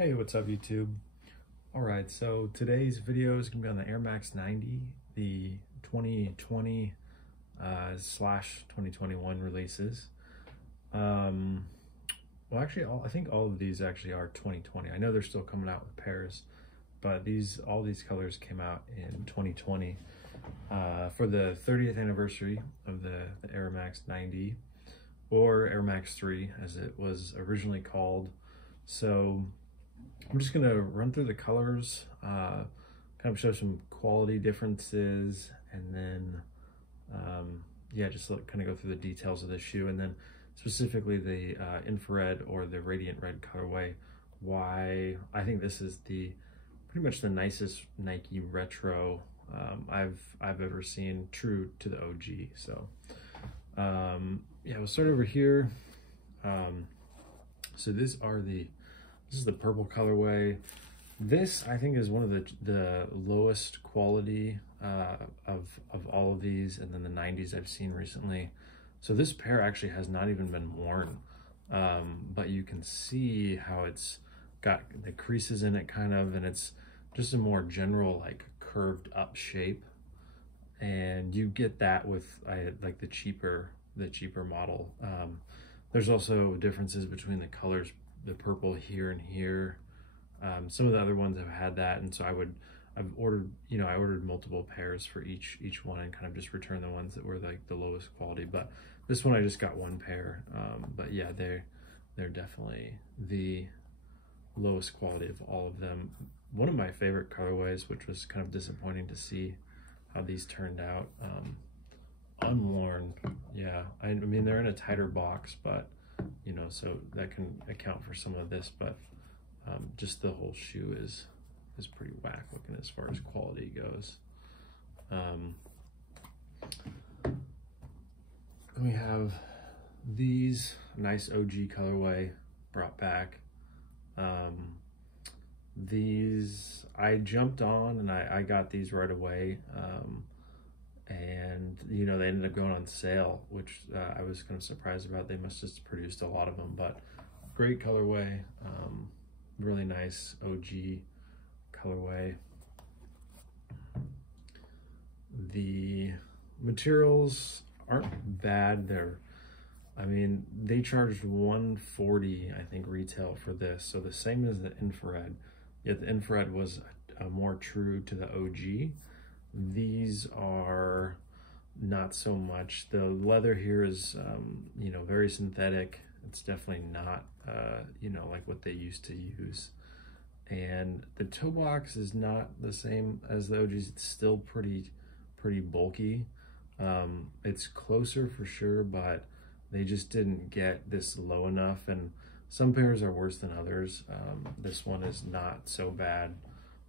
Hey, what's up YouTube? Alright, so today's video is going to be on the Air Max 90, the 2020 slash 2021 releases. Well, actually, I think all of these actually are 2020. I know they're still coming out with pairs, but all these colors came out in 2020 for the 30th anniversary of the Air Max 90, or Air Max 3 as it was originally called. So I'm just going to run through the colors, kind of show some quality differences, and then yeah, just kind of go through the details of the shoe, and then specifically the infrared or the radiant red colorway, why I think this is pretty much the nicest Nike retro I've ever seen, true to the OG. So yeah, we'll start over here. So this is the purple colorway. This, I think, is one of the lowest quality of all of these, and then the 90s I've seen recently. So this pair actually has not even been worn, but you can see how it's got the creases in it kind of, and it's just a more general like curved up shape. And you get that with like the cheaper model. There's also differences between the colors, the purple here and here. Some of the other ones have had that, and so I've ordered, I ordered multiple pairs for each one and kind of just returned the ones that were like the lowest quality. But this one I just got one pair. But yeah, they're definitely the lowest quality of all of them. One of my favorite colorways, which was kind of disappointing to see how these turned out. Unworn, yeah. I mean, they're in a tighter box, but so that can account for some of this, but just the whole shoe is pretty whack looking as far as quality goes. Then we have these nice OG colorway brought back. These I jumped on and I got these right away. And they ended up going on sale, which I was kind of surprised about. They must have just produced a lot of them, but great colorway, really nice OG colorway. The materials aren't bad. They charged $140, I think, retail for this, so the same as the infrared, yet the infrared was more true to the OG. These are not so much. The leather here is, very synthetic. It's definitely not, like what they used to use. And the toe box is not the same as the OGs. It's still pretty bulky. It's closer for sure, but they just didn't get this low enough. And some pairs are worse than others. This one is not so bad,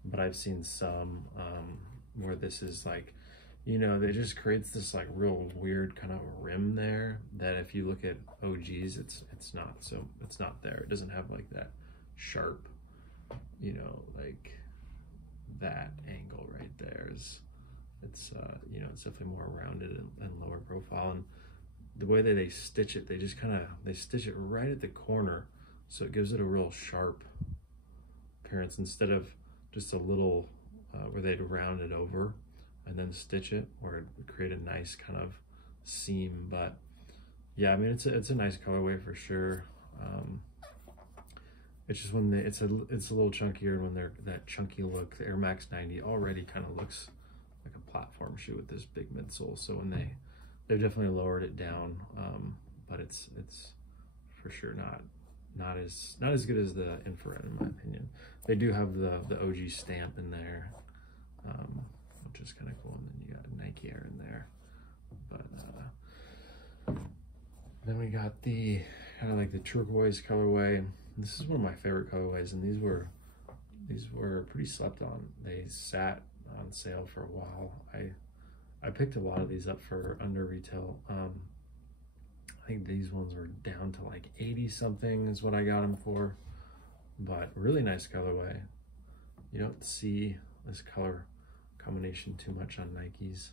but I've seen some where this is like, it just creates this like real weird kind of rim there that if you look at OGs, it's not there. It doesn't have like that sharp, like that angle right there it's definitely more rounded and lower profile. And the way that they stitch it, they stitch it right at the corner, so it gives it a real sharp appearance instead of just a little where they'd round it over and then stitch it, or it would create a nice kind of seam. But yeah, I mean, it's a nice colorway for sure. It's just when it's a little chunkier, and when they're that chunky look, the Air Max 90 already kind of looks like a platform shoe with this big midsole. So when they've definitely lowered it down, but it's for sure not as good as the infrared, in my opinion. They do have the OG stamp in there, which is kind of cool, and then you got Nike Air in there. But then we got the kind of like the turquoise colorway. This is one of my favorite colorways, and these were pretty slept on. They sat on sale for a while. I picked a lot of these up for under retail. I think these ones were down to like 80 something is what I got them for, but really nice colorway. You don't see this color combination too much on Nikes.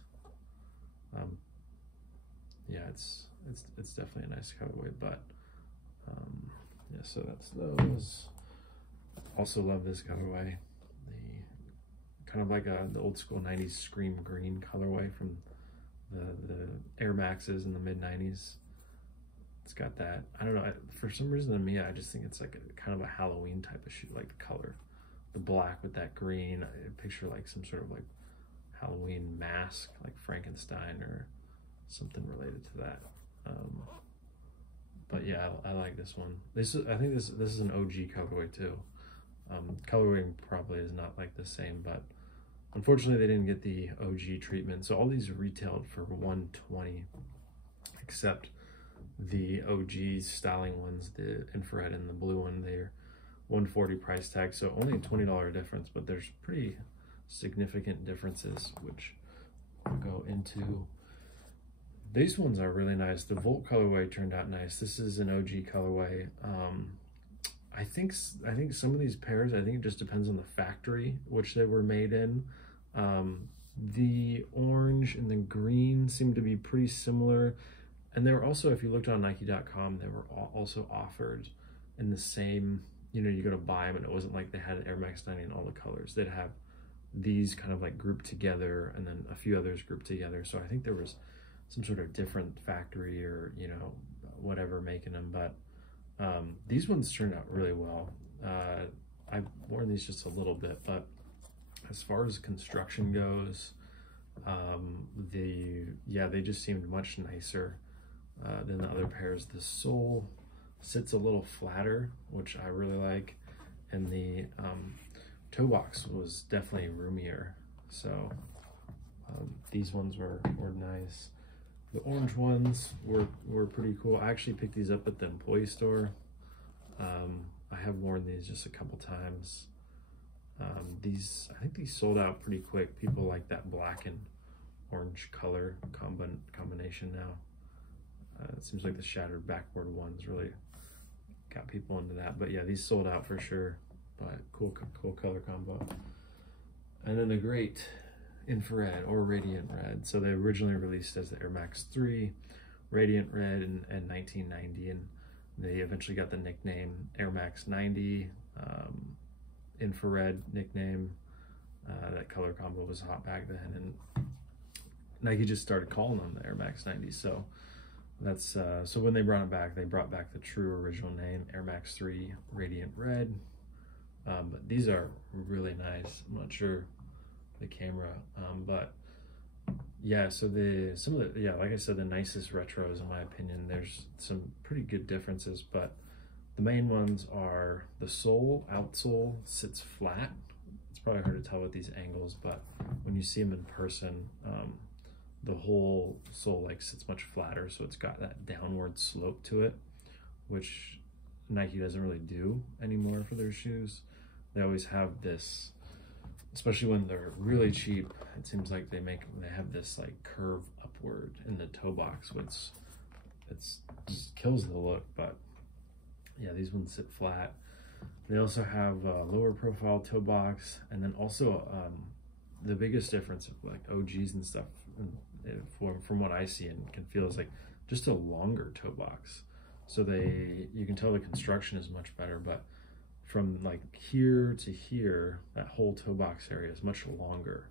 Yeah, it's definitely a nice colorway, but yeah, so that's those. Also love this colorway. The kind of like the old school 90s Scream Green colorway from the Air Maxes in the mid 90s. It's got that, I don't know, for some reason to me, I just think it's like a kind of a Halloween type of shoe, like the color. The black with that green, I picture like some sort of like Halloween mask, like Frankenstein or something related to that. But yeah, I like this one. I think this is an OG colorway too. Colorway probably is not like the same, but unfortunately they didn't get the OG treatment. So all these retailed for $120, except the OG styling ones, the infrared and the blue one, they're $140 price tag. So only a $20 difference, but there's pretty significant differences, which I'll go into. These ones are really nice. The Volt colorway turned out nice. This is an OG colorway. I think some of these pairs, I think it just depends on the factory which they were made in. The orange and the green seem to be pretty similar. And they were also, if you looked on Nike.com, they were also offered in the same, you know, you go to buy them and it wasn't like they had Air Max 90 in all the colors. They'd have these kind of like grouped together and then a few others grouped together. So I think there was some sort of different factory or, you know, whatever making them. But these ones turned out really well. I've worn these just a little bit, but as far as construction goes, they just seemed much nicer than the other pairs. The sole sits a little flatter, which I really like, and the toe box was definitely roomier. So these ones were nice. The orange ones were pretty cool. I actually picked these up at the employee store. I have worn these just a couple times. I think these sold out pretty quick. People like that black and orange color combination now. It seems like the shattered backboard ones really got people into that. But yeah, these sold out for sure. But cool color combo. And then the great infrared or radiant red. So they originally released as the Air Max 3 radiant red in 1990, and they eventually got the nickname Air Max 90 infrared nickname. That color combo was hot back then, and Nike just started calling them the Air Max 90. So that's so when they brought it back, they brought back the true original name, Air Max 3 radiant red. But these are really nice. I'm not sure the camera, but yeah, so like I said, the nicest retros in my opinion. There's some pretty good differences, but the main ones are the outsole sits flat. It's probably hard to tell with these angles, but when you see them in person, the whole sole like sits much flatter, so it's got that downward slope to it, which Nike doesn't really do anymore for their shoes. They always have this, especially when they're really cheap, it seems like they have this like curve upward in the toe box, which it's just kills the look. But yeah, these ones sit flat. They also have a lower profile toe box, and then also the biggest difference of like OGs and stuff from what I see and can feel is like just a longer toe box. So you can tell the construction is much better, but from like here to here, that whole toe box area is much longer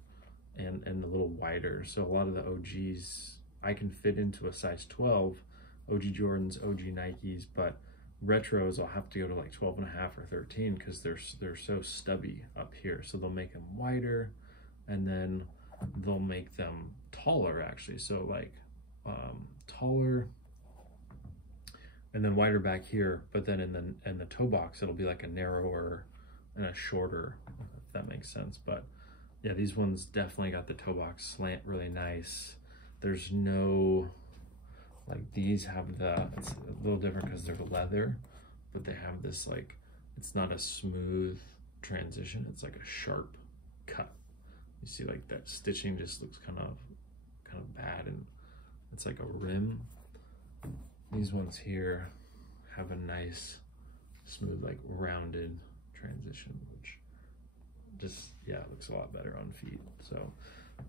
and a little wider. So a lot of the OGs I can fit into a size 12, OG Jordans, OG Nikes, but retros I'll have to go to like 12 and a half or 13 because they're so stubby up here. So they'll make them wider, and then they'll make them taller actually. So like taller and then wider back here, but then in the toe box it'll be like a narrower and a shorter, if that makes sense. But yeah, these ones definitely got the toe box slant really nice. There's no, like these have it's a little different because they're leather, but they have this like, it's not a smooth transition, it's like a sharp cut. You see like that stitching just looks kind of bad, and it's like a rim. These ones here have a nice, smooth, like rounded transition, which just, yeah, looks a lot better on feet. So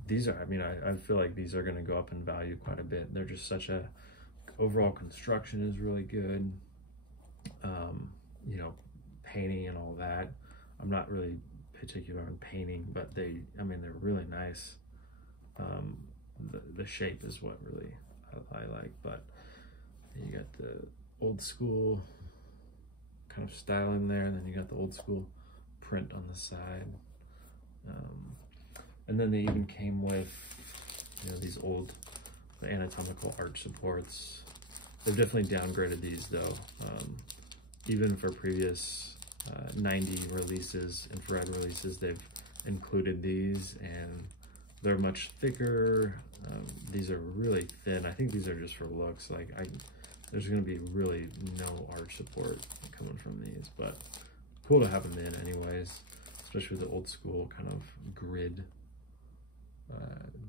these are, I mean, I feel like these are going to go up in value quite a bit. They're just overall construction is really good. You know, painting and all that. I'm not really particular on painting, but I mean, they're really nice. The shape is what really I like, but you got the old school kind of style in there, and then you got the old school print on the side. And then they even came with, you know, these old anatomical arch supports. They've definitely downgraded these though. Even for previous 90 releases, infrared releases, they've included these, and they're much thicker. These are really thin. I think these are just for looks. Like there's gonna be really no arch support coming from these, but cool to have them in anyways, especially with the old school kind of grid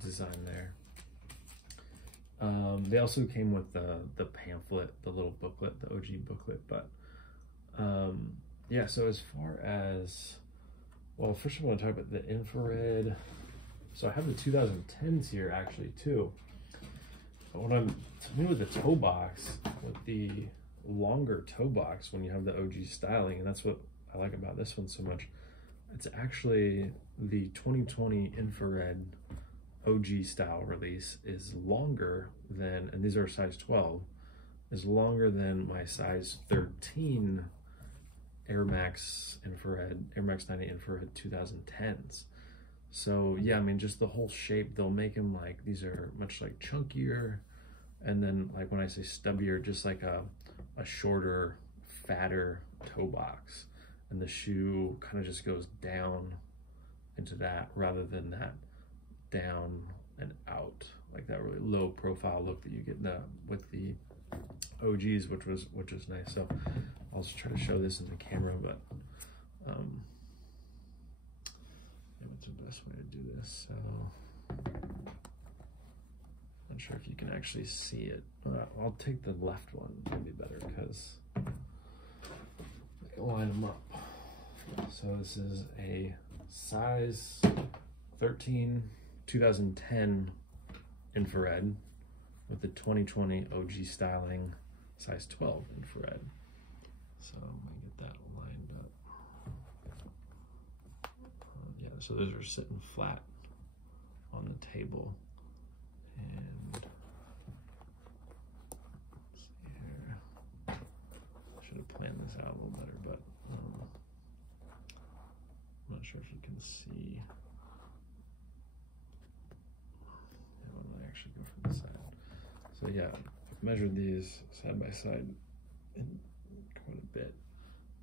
design there. They also came with the pamphlet, the little booklet, the OG booklet, but yeah, so as far as, well, first I want to talk about the infrared. So I have the 2010s here actually too. But when I'm familiar with the toe box, with the longer toe box, when you have the OG styling, and that's what I like about this one so much, it's actually the 2020 infrared OG style release is longer than, and these are size 12, is longer than my size 13 Air Max 90 infrared 2010s. So yeah, I mean, just the whole shape, they'll make them like, these are much like chunkier, and then like when I say stubbier, just like a shorter, fatter toe box, and the shoe kind of just goes down into that rather than that down and out, like that really low profile look that you get with the OGs, which was nice. So I'll just try to show this in the camera, but what's the best way to do this? So not sure if you can actually see it. I'll take the left one, maybe better, because I can line them up. So this is a size 13 2010 infrared with the 2020 OG styling size 12 infrared. So I'm gonna get that lined up. Yeah, so those are sitting flat on the table. And let's see here. I should have planned this out a little better, but I'm not sure if you can see. When I actually go from the side. So yeah, I've measured these side by side in quite a bit,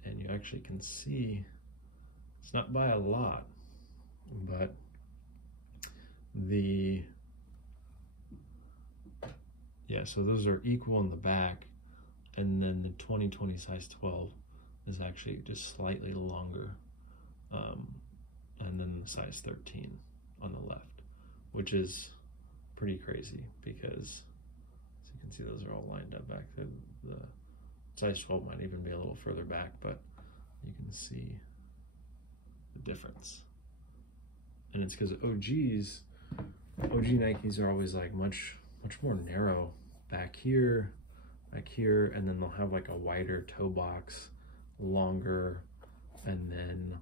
and you actually can see it's not by a lot, but so those are equal in the back, and then the 2020 size 12 is actually just slightly longer, and then the size 13 on the left, which is pretty crazy because, as you can see, those are all lined up back there. The size 12 might even be a little further back, but you can see the difference. And it's because OG Nikes are always like much more narrow back here, and then they'll have like a wider toe box, longer, and then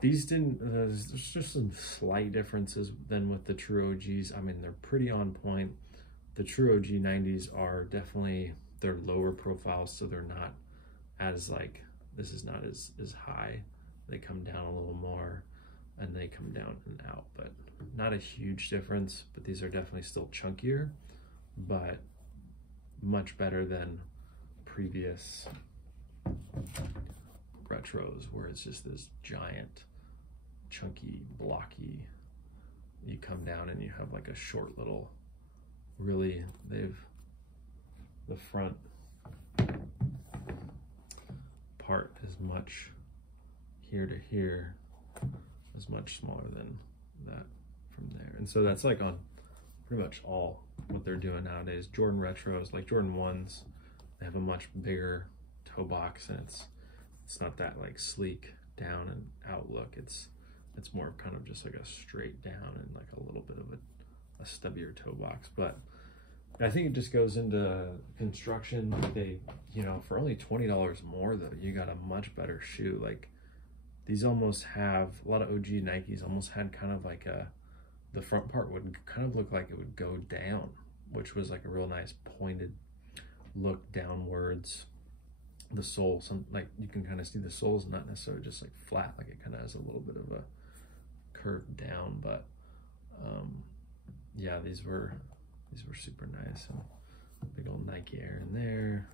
these didn't, there's just some slight differences than with the true OGs. I mean, they're pretty on point. The true OG 90s are definitely, they're lower profiles, so they're not as like, this is not as high. They come down a little more, and they come down and out, but not a huge difference. But these are definitely still chunkier, but much better than previous retros where it's just this giant, chunky, blocky, you come down and you have like a short little, really, the front part is much, here to here is much smaller than that from there. And so that's like on pretty much all what they're doing nowadays. Jordan retros, like Jordan 1s, they have a much bigger toe box, and it's not that like sleek down and out look. It's more kind of just like a straight down and like a little bit of a stubbier toe box. But I think it just goes into construction. They, you know, for only $20 more though, you got a much better shoe. Like these almost have, a lot of OG Nikes almost had kind of like the front part would kind of look like it would go down, which was like a real nice pointed look downwards. The sole, like you can kind of see the sole's not necessarily just like flat, like it kind of has a little bit of a curve down, but yeah, these were super nice. And big old Nike Air in there.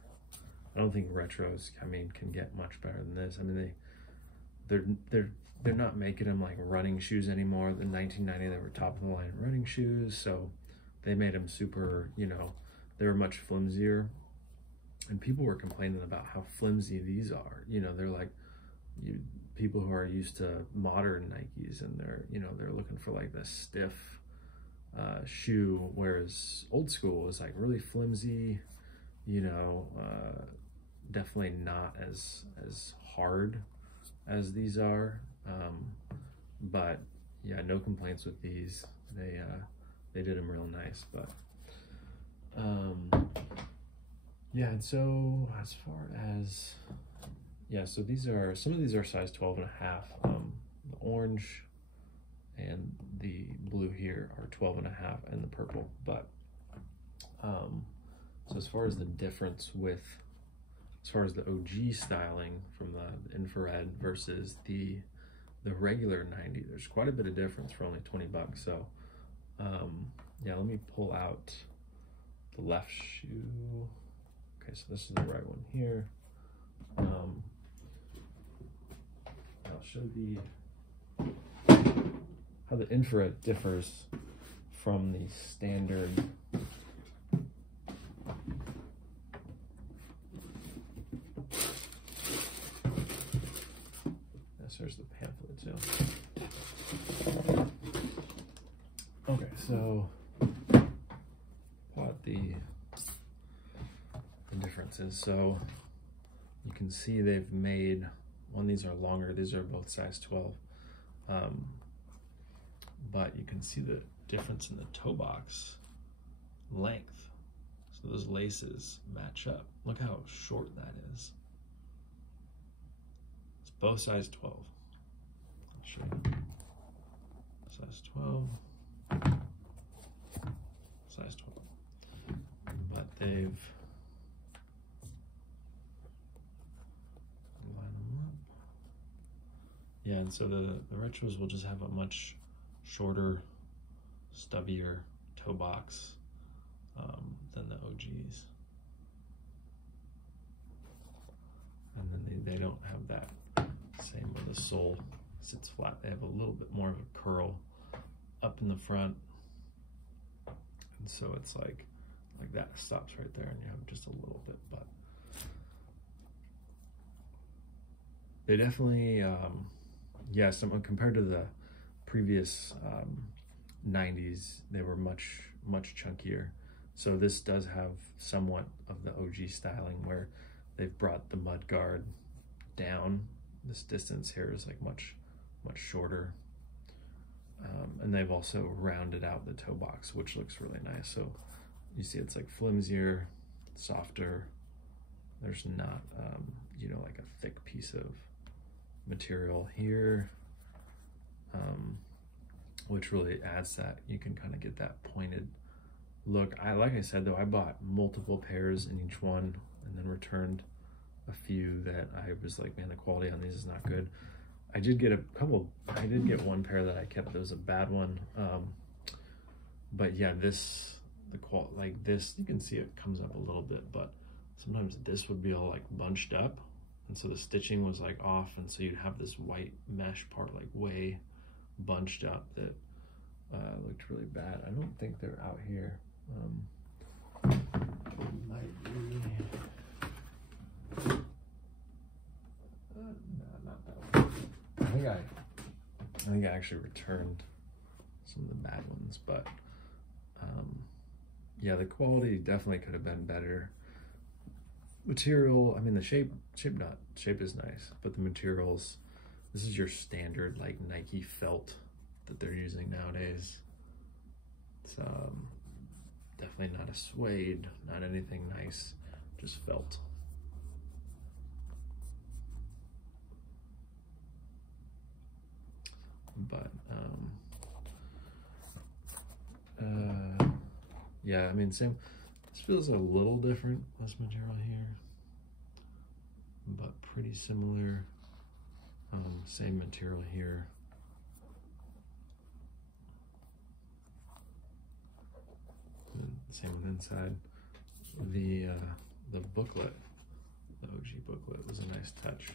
I don't think retros, I mean, can get much better than this. I mean, they're not making them like running shoes anymore. In 1990, they were top of the line running shoes, so they made them super, you know, they were much flimsier. And people were complaining about how flimsy these are. You know, they're like, people who are used to modern Nikes, and they're looking for like this stiff shoe, whereas old school is like really flimsy, you know, definitely not as hard as these are. But yeah, no complaints with these. They did them real nice, but yeah. And so as far as, yeah, so some of these are size 12.5. The orange and the blue here are 12.5, and the purple. But so as far as the difference with, as far as the OG styling from the infrared versus the regular 90, there's quite a bit of difference for only 20 bucks. So yeah, let me pull out the left shoe. Okay, so this is the right one here. I'll show how the infrared differs from the standard there's the pamphlet too. Okay, so what the differences. So you can see they've made these are longer, these are both size 12. But you can see the difference in the toe box length. So those laces match up. Look how short that is. It's both size 12. I'll show you. Size 12. Size 12. But they've line them up. Yeah, and so the retros will just have a much shorter, stubbier toe box than the OGs. And then they don't have that same where the sole sits flat. They have a little bit more of a curl up in the front. And so it's like that stops right there, and you have just a little bit, but they definitely, yeah, compared to the previous 90s, they were much chunkier. So this does have somewhat of the OG styling where they've brought the mud guard down. This distance here is like much shorter. And they've also rounded out the toe box, which looks really nice. So you see it's like flimsier, softer. There's not, you know, like a thick piece of material here, which really adds that. You can kind of get that pointed look. Like I said though, I bought multiple pairs in each one and then returned a few that I was like, man, the quality on these is not good. I did get one pair that I kept that was a bad one. But yeah, like this, you can see it comes up a little bit, but sometimes this would be all like bunched up. And so the stitching was like off. And so you'd have this white mesh part like way bunched up that looked really bad. I don't think they're out here. Might be. No, not that one. I think I actually returned some of the bad ones, but yeah, the quality definitely could have been better. Material, I mean, the shape is nice, but the materials, this is your standard like Nike felt that they're using nowadays. It's definitely not a suede, not anything nice, just felt. but yeah, I mean, same. This feels a little different, less material here, but pretty similar. Same material here. And same with inside. The booklet, the OG booklet, was a nice touch.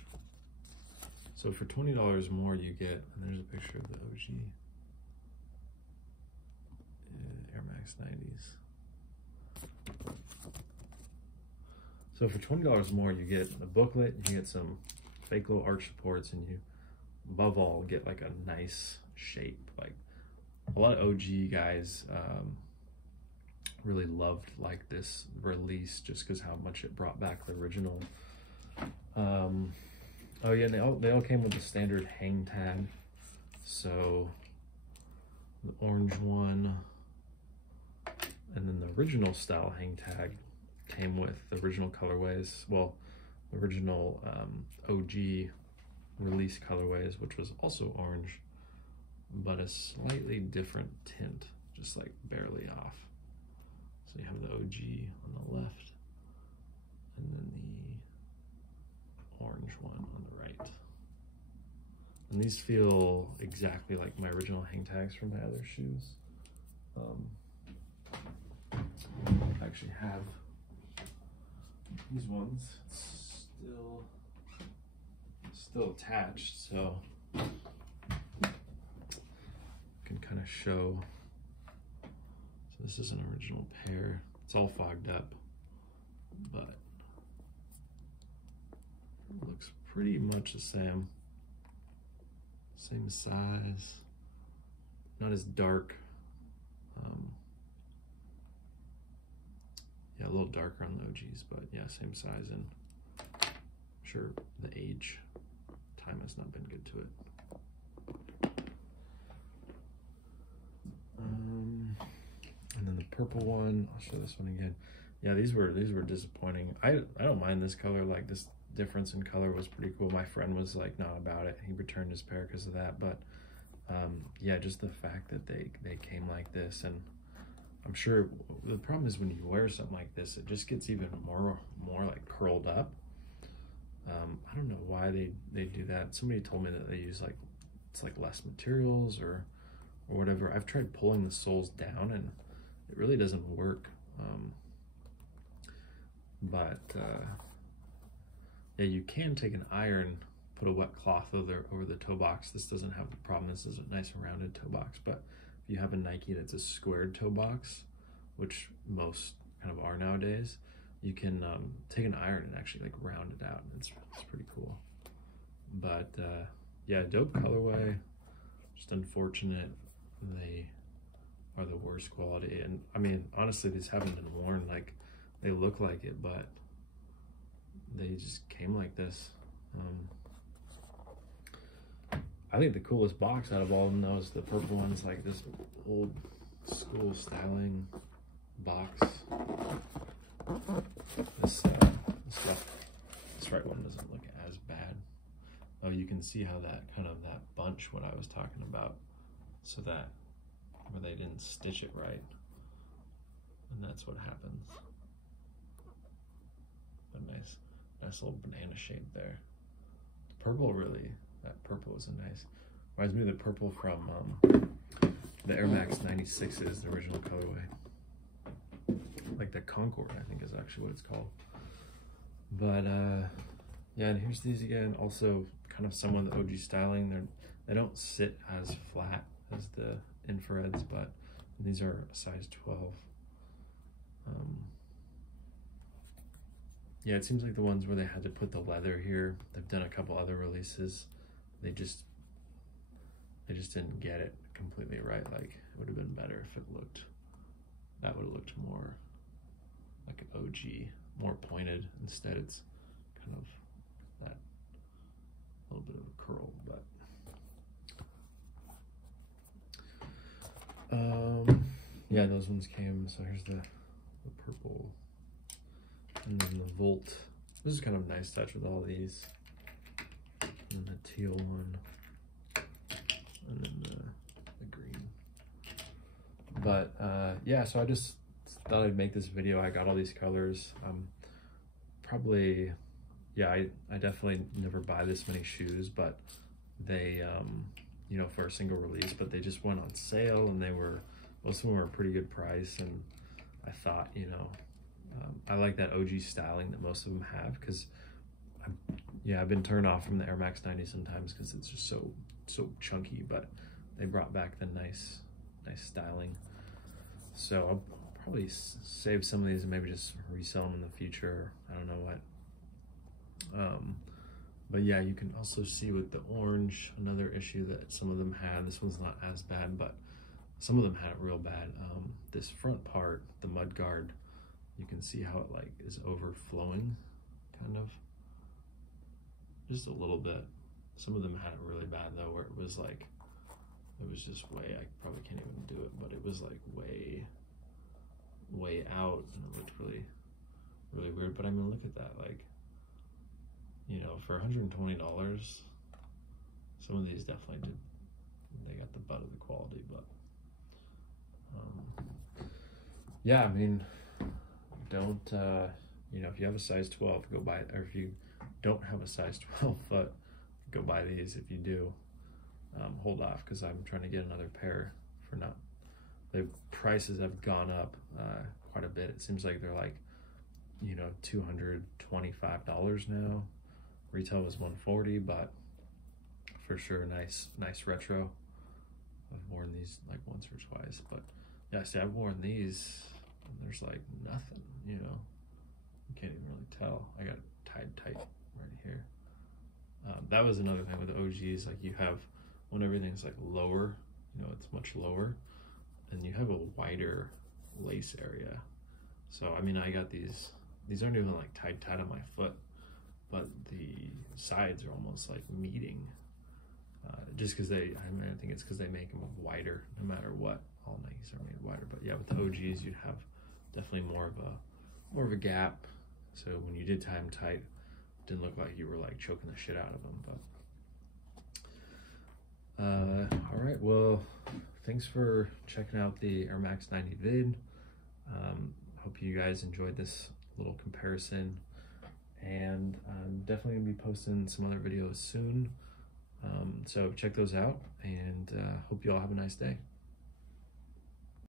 So for $20 more, you get, and there's a picture of the OG Air Max 90s. So for $20 more, you get a booklet, you get some fake little arch supports, and you, above all, get like a nice shape. Like a lot of OG guys really loved like this release just because how much it brought back the original. Oh yeah, and they all came with the standard hang tag. So the orange one, and then the original style hang tag came with the original colorways. Well, the original OG release colorways, which was also orange, but a slightly different tint, just like barely off. So you have the OG on the left, and then the orange one on the right. And these feel exactly like my original hang tags from my other shoes. I actually have these ones. It's still attached, so I can kind of show. So this is an original pair. It's all fogged up, but it looks pretty much the same. Same size, not as dark. Yeah, a little darker on the OGs, but yeah, same size, and I'm sure the time has not been good to it. And then the purple one, I'll show this one again. Yeah, these were disappointing. I don't mind this color. Like, this difference in color was pretty cool. My friend was like not about it. He returned his pair because of that. But yeah, just the fact that they came like this, and I'm sure the problem is when you wear something like this, it just gets even more like curled up. I don't know why they do that. Somebody told me that they use it's like less materials or whatever. I've tried pulling the soles down and it really doesn't work. Yeah, you can take an iron, put a wet cloth over the toe box. This doesn't have the problem. This is a nice rounded toe box, but if you have a Nike that's a squared toe box, which most kind of are nowadays, you can take an iron and actually like round it out. It's pretty cool. But yeah, dope colorway, just unfortunate they are the worst quality. And I mean, honestly, these haven't been worn. Like, they look like it, but they just came like this. I think the coolest box out of all of them, though, is the purple ones, like this old school styling box. This right one doesn't look as bad. Oh, you can see how that bunch, what I was talking about, so that where they didn't stitch it right, and that's what happens. But nice little banana shape there. The purple, really, that purple is a nice, reminds me of the purple from the Air Max 96s, the original colorway. Like the Concord, I think is actually what it's called. But yeah, and here's these again, also kind of some of the OG styling. They don't sit as flat as the infrareds, but these are a size 12. Yeah, it seems like the ones where they had to put the leather here, they've done a couple other releases, they just didn't get it completely right. Like, it would have been better if that would have looked more like an OG, more pointed. Instead, it's kind of that little bit of a curl. But yeah, those ones came. So here's the purple, and then the Volt. This is kind of a nice touch with all these, and the teal one, and then the yeah, so I just thought I'd make this video. I got all these colors. Probably, yeah, I definitely never buy this many shoes, but they, you know, for a single release, but they just went on sale, and most of them were a pretty good price. And I thought, you know, I like that OG styling that most of them have, because I've been turned off from the Air Max 90 sometimes because it's just so chunky, but they brought back the nice styling. So I'll probably save some of these and maybe just resell them in the future. I don't know what. But yeah, you can also see with the orange, another issue that some of them had. This one's not as bad, but some of them had it real bad. This front part, the mud guard, you can see how it like is overflowing, kind of, just a little bit. Some of them had it really bad though, where it was like, it was just way, I probably can't even do it, but it was like way out, and it looked really weird. But I mean, look at that, like, you know, for $120, some of these definitely they got the butt of the quality. But yeah, I mean, don't, you know, if you have a size 12, go buy it, or if you don't have a size 12 foot, go buy these. If you do, hold off, because I'm trying to get another pair for not, the prices have gone up quite a bit. It seems like they're like, you know, $225 now. Retail was $140, but for sure, nice retro. I've worn these like once or twice, but yeah, see, I've worn these and there's like nothing, you know, you can't even really tell. I got it tied tight right here. That was another thing with OGs, like you have, when everything's like lower, you know, it's much lower, and you have a wider lace area. So I mean, I got these aren't even like tied tight on my foot, but the sides are almost like meeting, just because I think it's because they make them wider. No matter what, all Nikes are made wider. But yeah, with the OGs, you'd have definitely more of a gap. So when you did tie them tight, it didn't look like you were like choking the shit out of them. But all right, well, thanks for checking out the Air Max 90 vid. Hope you guys enjoyed this little comparison, and I'm definitely gonna be posting some other videos soon, so check those out, and hope you all have a nice day.